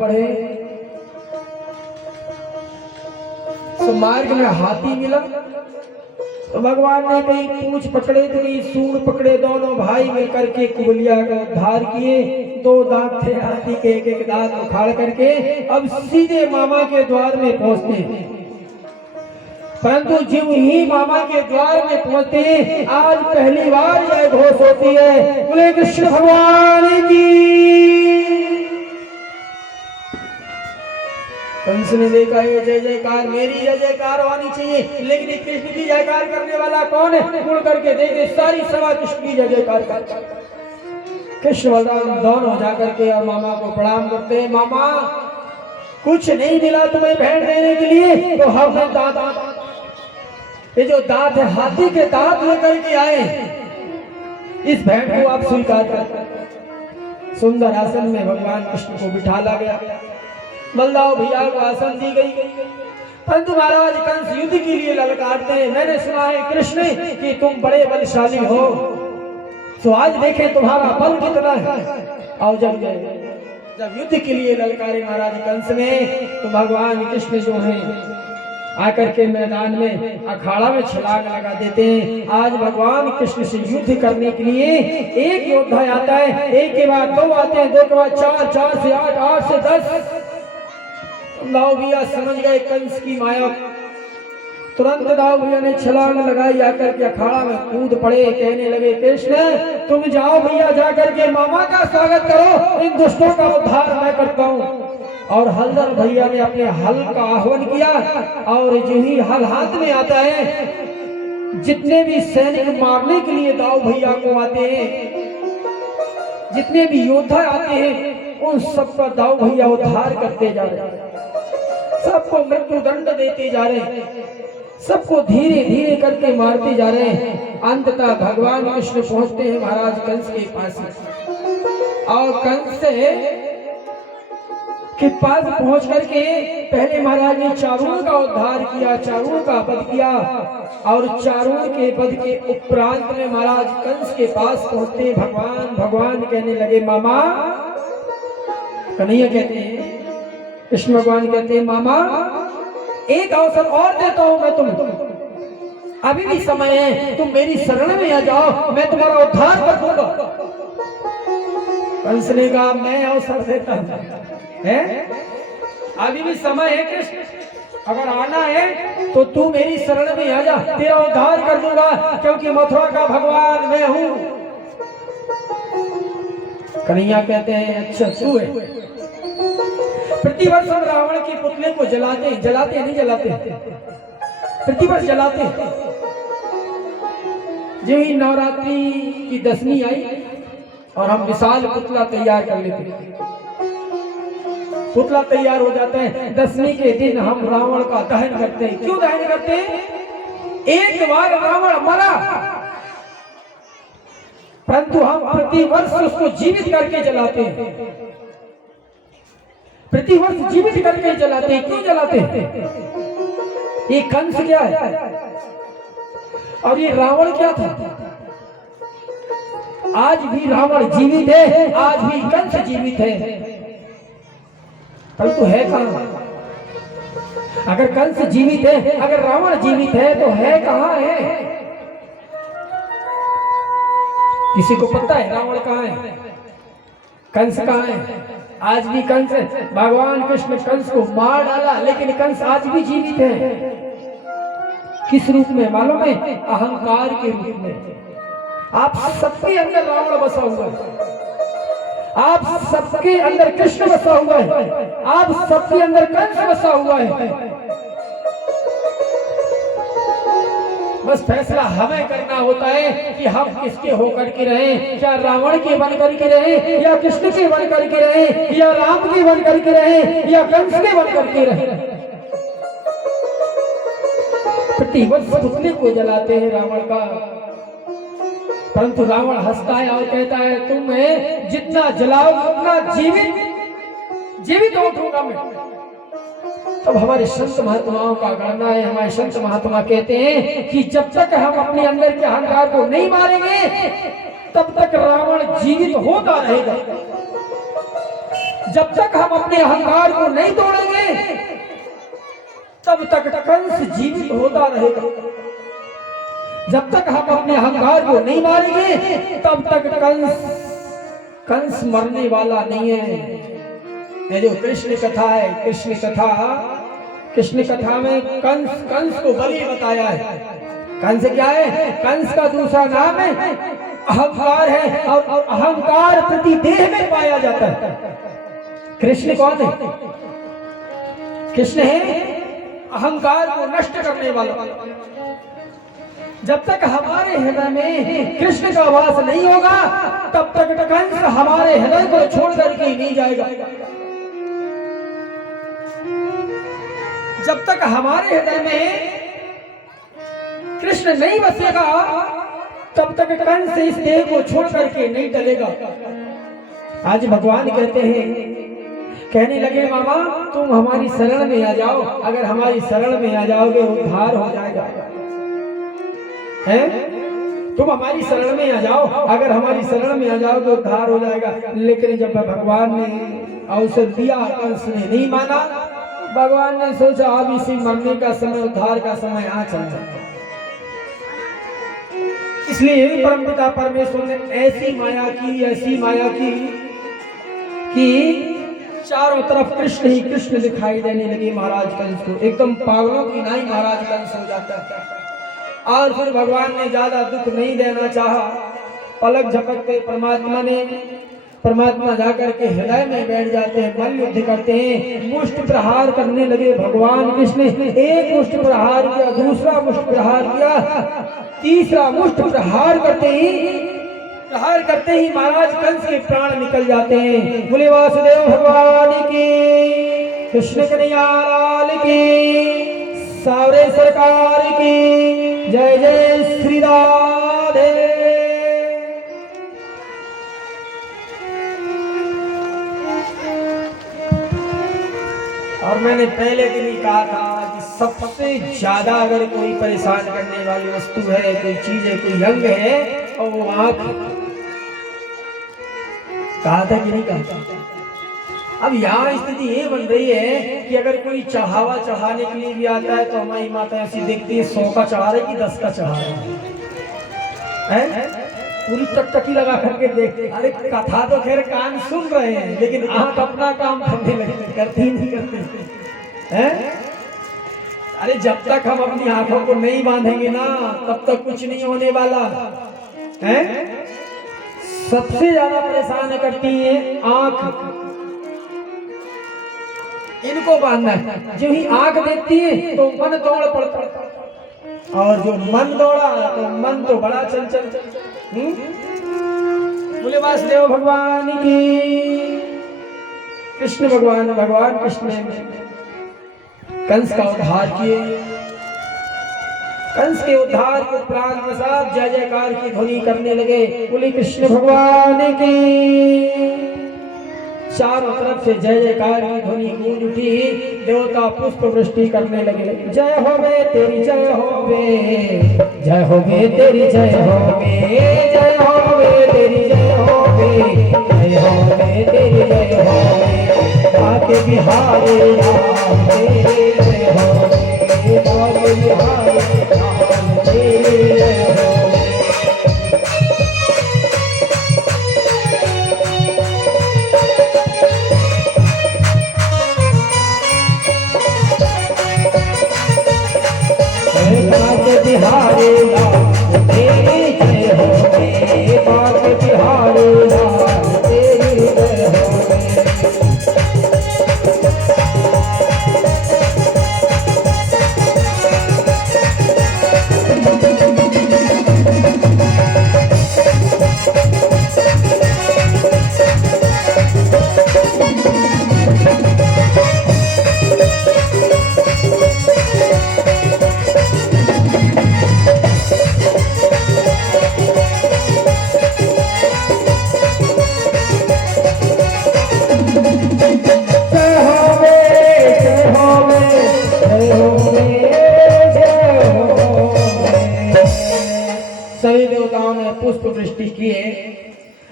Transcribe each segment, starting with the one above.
बढ़े तो मार्ग में हाथी मिला, तो भगवान ने कहीं पूंछ पकड़े तो कहीं सूंड पकड़े, दोनों भाई मिलकर के कुबलिया का उद्धार किए। 2 दांत थे हाथी के, एक दांत उखाड़ करके अब सीधे मामा के द्वार में पहुंचते हैं। परंतु जिव ही मामा के द्वार में पहुंचते हैं, आज पहली बार यह घोष होती है, बोले कृष्ण भगवान की। कंस ने देखा ये जय जयकार, मेरी जय जयकार होनी चाहिए, लेकिन कृष्ण की जयकार करने वाला कौन है? मुड़ करके देखे सारी सभा कृष्ण की जय जयकार करता। कृष्ण बलराम दोनों जाकर के और मामा को प्रणाम करते हैं। मामा कुछ नहीं मिला तुम्हें भेंट देने के लिए, तो हम दांत, ये जो दांत है हाथी के दांत लेकर के आए, इस भेंट को आप स्वीकार कर। सुंदर आसन में भगवान कृष्ण को बिठाला गया, बलदाव भैया को आसन दी गई। परंतु महाराज कंस युद्ध के लिए ललकारते हैं। मैंने सुना है कृष्ण कि तुम बड़े बलशाली हो, तो आज देखें तुम्हारा बल कितना है। और जब युद्ध के लिए ललकारे महाराज कंस ने, तो भगवान कृष्ण जो है आकर के मैदान में अखाड़ा में छलांग लगा देते हैं। आज भगवान कृष्ण से युद्ध करने के लिए एक योद्धा आता है, एक के बाद 2 आते हैं, 2 के बाद 4, 4 से 8, 8 से 10। दाऊ भैया समझ गए कंस की माया। तुरंत दाऊ भैया ने छलांग लगाई, आकर के अखाड़ा में कूद पड़े, कहने लगे कृष्ण तुम जाओ भैया, जाकर के मामा का स्वागत करो, इन दुष्टों का उद्धार मैं करता हूँ। और हलधर भैया ने अपने हल का आह्वान किया, और जो ही हल हाथ में आता है, जितने भी सैनिक मारने के लिए दाऊ भैया को आते हैं, जितने भी योद्धा आते हैं, उन सबका दाऊ भैया उद्धार करते जा रहे हैं, सबको मृत्यु दंड देते जा रहे हैं, सबको धीरे धीरे करके मारते जा रहे हैं। अंततः भगवान कृष्ण पहुंचते हैं महाराज कंस के पास, और कंस के पास पहुंच करके पहले महाराज ने चारुण का उद्धार किया, चारुण का वध किया, और चारुण के वध के उपरांत में महाराज कंस के पास पहुंचते भगवान भगवान कहने लगे। मामा कन्हैया कहते हैं, कृष्ण भगवान कहते हैं मामा एक अवसर और देता हूं मैं तुम्हें, अभी भी समय है, तुम मेरी शरण में आ जाओ, मैं तुम्हारा उद्धार कर दूंगा। कंस ने कहा मैं अवसर देता हूं, है अभी भी समय है कृष्ण, अगर आना है तो तू मेरी शरण में आ जा, तेरा उद्धार कर दूंगा, क्योंकि मथुरा का भगवान मैं हूं। कन्हैया कहते हैं अच्छा तू है। प्रतिवर्ष हम रावण के पुतले को जलाते नहीं जलाते, प्रतिवर्ष जलाते। जो ही नवरात्रि की 10वीं आई और हम विशाल पुतला तैयार कर लेते, पुतला तैयार हो जाता है, 10वीं के दिन हम रावण का दहन करते हैं। क्यों दहन करते हैं? एक बार रावण मरा, परंतु हम प्रतिवर्ष उसको जीवित करके जलाते हैं, प्रतिवर्ष जीवित करके जलाते हैं। क्यों जलाते हैं? ये कंस क्या है और ये रावण क्या था? आज भी रावण जीवित है, आज भी कंस जीवित है, परंतु है कहां? अगर कंस जीवित है, अगर रावण जीवित है, तो है कहां है? किसी को पता है रावण कहां है, कंस कहां है? आज भी कंस, भगवान कृष्ण कंस को मार डाला, लेकिन कंस आज भी जीवित है। किस रूप में मालूम है? अहंकार के रूप में। आप सबके अंदर रावण बसा हुआ है, आप सबके अंदर कृष्ण बसा हुआ है, आप सबके अंदर कंस बसा हुआ है। बस फैसला हमें करना होता है कि हम किसके होकर के रहें, क्या रावण के बन करके रहें, या कृष्ण के बन करके रहें, या राम के बन करके रहें, या कंस के बन करके रहें। प्रतिवर्ष पुतले को जलाते हैं रावण का, परंतु रावण हंसता है और कहता है तुम्हें जितना जलाओ उतना जीवित उठूंगा मैं। तब हमारे संत महात्माओं का गणना है, हमारे संत महात्मा कहते हैं कि जब तक हम अपने अंदर के अहंकार को नहीं मारेंगे, तब तक रावण जीवित होता रहेगा। जब तक हम अपने अहंकार को नहीं तोड़ेंगे तब तक कंस जीवित होता रहेगा। जब तक हम अपने अहंकार को नहीं मारेंगे तब तक कंस मरने वाला नहीं है। ये जो कृष्ण कथा है, कृष्ण कथा में कंस को बलि बताया है। कंस क्या है? कंस का दूसरा नाम है अहंकार है, और अहंकार प्रति देह में पाया जाता है। कृष्ण कौन है? कृष्ण है अहंकार को नष्ट करने वाला। जब तक हमारे हृदय में कृष्ण का वास नहीं होगा तब तक कंस हमारे हृदय को छोड़ करके नहीं जाएगा। जब तक हमारे हृदय में कृष्ण नहीं बसेगा तब तक कंस इस देह को छोड़ करके नहीं टलेगा। आज भगवान कहते हैं, कहने लगे मामा तुम हमारी शरण में आ जाओ, अगर हमारी शरण में आ जाओगे उद्धार हो जाएगा। है तुम हमारी शरण में आ जाओ, अगर हमारी शरण में आ जाओगे उद्धार हो जाएगा। लेकिन जब भगवान ने अवसर दिया कंस ने नहीं माना। भगवान ने सोचा अब इसी मरने का समय, उद्धार का समय आ चला। इसलिए परमपिता परमेश्वर ने ऐसी माया की कि चारों तरफ कृष्ण ही कृष्ण दिखाई देने लगे महाराज कंस को। एकदम पागलों की नाई महाराज कंस हो जाता है। और फिर भगवान ने ज्यादा दुख नहीं देना चाहा। पलक झपकते परमात्मा जाकर के हृदय में बैठ जाते हैं, मल्ल युद्ध करते हैं, मुष्ट प्रहार करने लगे भगवान कृष्ण। एक मुष्ट प्रहार किया, दूसरा मुष्ट प्रहार किया, तीसरा मुष्ट प्रहार करते ही महाराज कंस के प्राण निकल जाते हैं। बोले वासुदेव भगवान की, कृष्ण कन्हैया लाल की, सावरे सरकार की जय। जय श्री राधे। और मैंने पहले दिन ही कहा था कि सबसे ज्यादा अगर कोई परेशान करने वाली वस्तु है, कोई चीज है, कोई अंग है, और वो आंख। कहा था कि नहीं कहा? अब यहाँ स्थिति ये बन रही है कि अगर कोई चढ़ावा चढ़ाने के लिए भी आता है तो हमारी माता ऐसी देखती है 100 का चढ़ा रही कि 10 का चढ़ा रही है। पूरी टकटकी लगा करके देखते। अरे कथा तो खैर कान सुन रहे हैं, लेकिन आंख अपना काम करने लगे, करती नहीं करते हैं। अरे जब तक हम अपनी आंखों को नहीं बांधेंगे ना तब तक कुछ नहीं होने वाला है। सबसे ज्यादा परेशान करती है आंख, इनको बांधना है। जो ही आंख देखती है तो मन दौड़ पड़ता, और जो मन दौड़ा तो मन तो बड़ा चंचल। बोले वासुदेव भगवान की, कृष्ण भगवान कृष्ण ने कंस का उद्धार किए। कंस के उद्धार को प्राण के साथ जय जयकार की ध्वनि करने लगे। बोले कृष्ण भगवान की, चारों तरफ से जय जयकार की ध्वनि गूंज उठी। देवता पुष्प वृष्टि करने लगे। जय होवे तेरी जय होवे, जय होवे तेरी जय होवे, जय होवे तेरी जय होवे, जय होवे तेरी जय होवे। आके बिहारी राम तेरे जय होवे, आके बिहारी राम तेरे जय होवे। बिहारी लाल तेरी जय होवे, बाग बिहारी लाल तेरी जय होवे। सभी देवताओं ने पुष्प वृष्टि किए।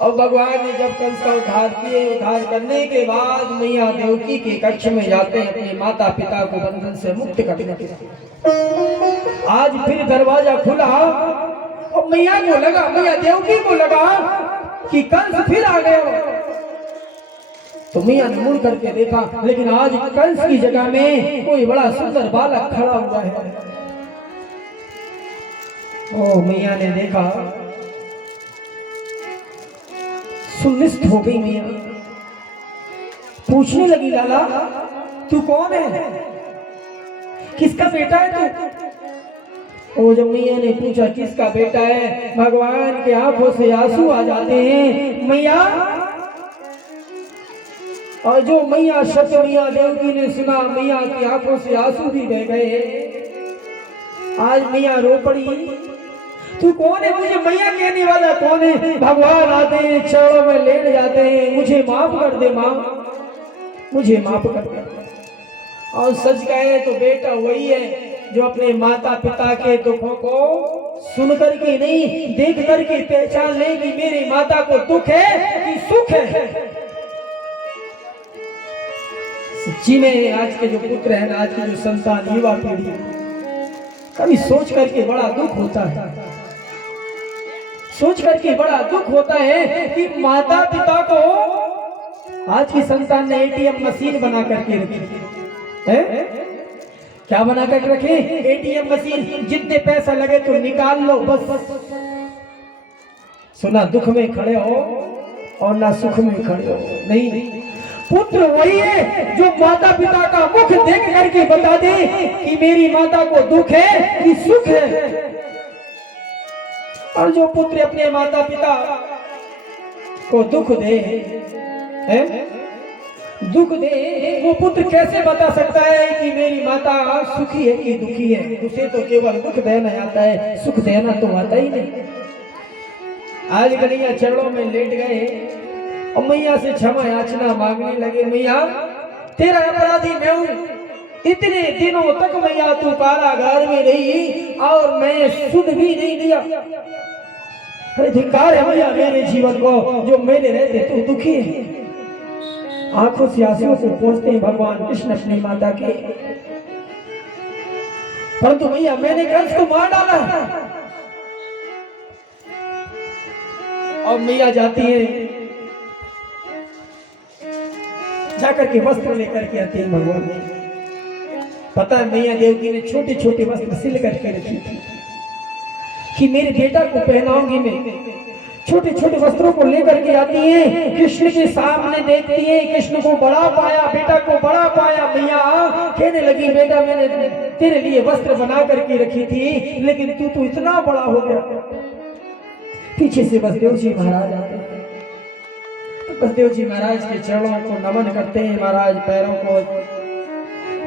और भगवान ने जब कंस का उद्धार किए, उद्धार करने के बाद मैया देवकी के कक्ष में जाते हैं अपने माता पिता को बंधन से मुक्त करने के लिए। आज फिर दरवाजा खुला और मैया को लगा, मैया देवकी को लगा कि कंस फिर आ गए। तो मैया ने मुड़ करके देखा, लेकिन आज कंस की जगह में कोई बड़ा सुंदर बालक खड़ा हुआ है। ओ मैया ने देखा, सुनिश्चित हो गई मैया, पूछने लगी, लाला तू कौन है, किसका बेटा है तू? ओ जब मैया ने पूछा किसका बेटा है, भगवान के आंखों से आंसू आ जाते हैं मैया। और जो मैया सत्य मैया देवकी ने सुना, मैया की आंखों से आंसू भी बह गए। आज मैया रो पड़ी, तू कौन है, मुझे मैया कहने वाला कौन है? भगवान आते हैं, चरणों में लेट जाते हैं, मुझे माफ कर दे माँ, मुझे माफ कर दे। और सच कहे तो बेटा वही है जो अपने माता पिता के दुखों को सुन करके नहीं, देख करके पहचान ले कि मेरी माता को दुख है कि सुख है। सच्ची में आज के जो पुत्र हैं, आज की जो संतान युवा पीढ़ी, कभी सोच करके बड़ा दुख होता है, सोच करके बड़ा दुख होता है कि माता पिता को आज की संतान ने एटीएम मशीन बना करके रखी है। क्या बना कर रखे? एटीएम मशीन, जितने पैसा लगे तो निकाल लो बस। सुना दुख में खड़े हो और ना सुख में खड़े हो। नहीं, पुत्र वही है जो माता पिता का मुख देख करके बता दे कि मेरी माता को दुख है कि सुख है। और जो पुत्र अपने माता पिता को दुख दे, है दुख दे, वो पुत्र कैसे बता सकता है कि मेरी माता सुखी है कि दुखी है? उसे तो केवल दुख देना आता है, सुख देना तो आता ही नहीं। आज कन्हैया चरणों में लेट गए और मैया से क्षमा याचना मांगने लगे। मैया तेरा अपराधी मैं हूँ, इतने दिनों तक मैया तू कारागार में रही और मैं सुध भी नहीं दिया। धिक्कार है मैया मेरे जीवन को, जो मेरे रहते तू दुखी है। आंखों से आंसुओं को पहुंचते हैं भगवान कृष्ण अपनी माता के, परंतु मैया मैंने कंस को मार डाला है। और मैया जाती है, जाकर के वस्त्र लेकर के आती है भगवान ने। पता है मैया देवकी ने छोटे छोटे वस्त्र सिल करके रखी थी कि मेरे बेटा को पहनाऊंगी मैं। छोटे छोटे वस्त्रों को लेकर के आती है, कृष्ण के सामने देखती है, कृष्ण को बड़ा पाया, बेटा को बड़ा पाया। मैया कहने लगी, बेटा मैंने तेरे लिए वस्त्र बना करके रखी थी, लेकिन तू तो इतना बड़ा हो गया। पीछे से बसदेव जी महाराज आते हैं, तो बसदेव जी महाराज के चरणों को नमन करते हैं, महाराज पैरों को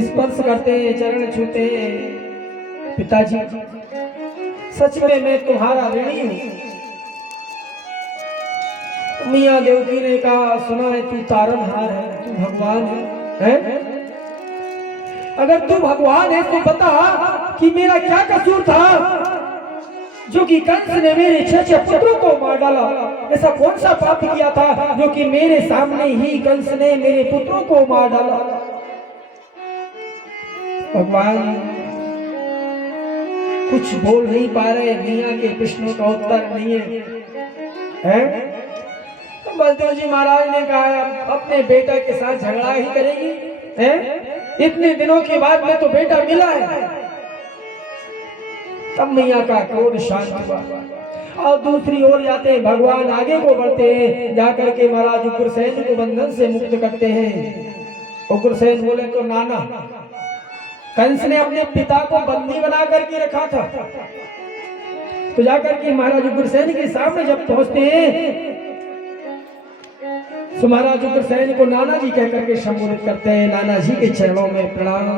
स्पर्श करते हैं, चरण छूते हैं। पिताजी सच में मैं तुम्हारा ऋणी हूँ। मियाँ देवकी ने कहा, सुना है तू तारनहार है, तू भगवान है? अगर तू भगवान है तो बता कि मेरा क्या कसूर था जो कि कंस ने मेरे 6 पुत्रों को मार डाला? ऐसा कौन सा पाप किया था जो कि मेरे सामने ही कंस ने मेरे पुत्रों को मार डाला? भगवान कुछ बोल नहीं पा रहे, मियाँ के प्रश्नों का उत्तर नहीं है? बलदेव जी महाराज ने कहा, अपने बेटा के साथ झगड़ा ही करेगी? हैं? इतने दिनों के बाद में तो बेटा मिला है। तब मैया का क्रोध शांत हुआ और दूसरी ओर जाते हैं भगवान, आगे को बढ़ते हैं, जाकर के महाराज उग्रसेन को बंधन से मुक्त करते हैं। उग्रसेन बोले, तो नाना कंस ने अपने पिता को बंदी बना करके रखा था। तो जाकर के महाराज उग्रसेन के सामने जब पहुंचते हैं तो महाराज उग्रसेन को नाना जी कह करके संबोधित करते हैं, नाना जी के चरणों में प्रणाम।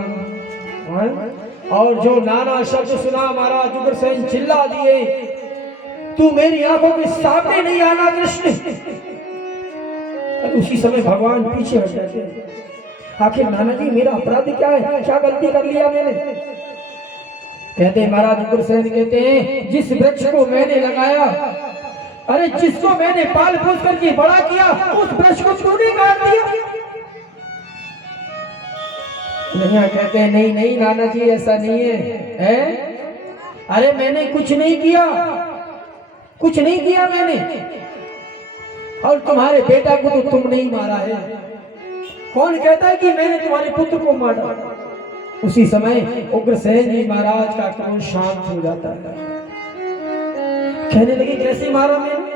और जो नाना शब्द सुना महाराज उग्रसेन चिल्ला दिए, तू मेरी आंखों के सामने नहीं आना कृष्ण। उसी समय भगवान पीछे हट जाते हैं। आखिर नाना जी मेरा अपराध क्या है, क्या गलती कर लिया मैंने? कहते हैं महाराज उग्रसेन कहते हैं, जिस वृक्ष को मैंने लगाया अरे जिसको मैंने पाल पोस करके बड़ा किया उस वृक्ष को तूने काट दिया। नैया कहते हैं नहीं नहीं नाना जी ऐसा नहीं है, अरे मैंने कुछ नहीं किया, कुछ नहीं किया मैंने, और तुम्हारे बेटा को तो तुमने ही मारा है। कौन कहता है कि मैंने तुम्हारे पुत्र को मारा? उसी समय उग्रसेन जी महाराज का क्रोध शांत हो जाता है। कहने लगे कैसे मारा मैंने?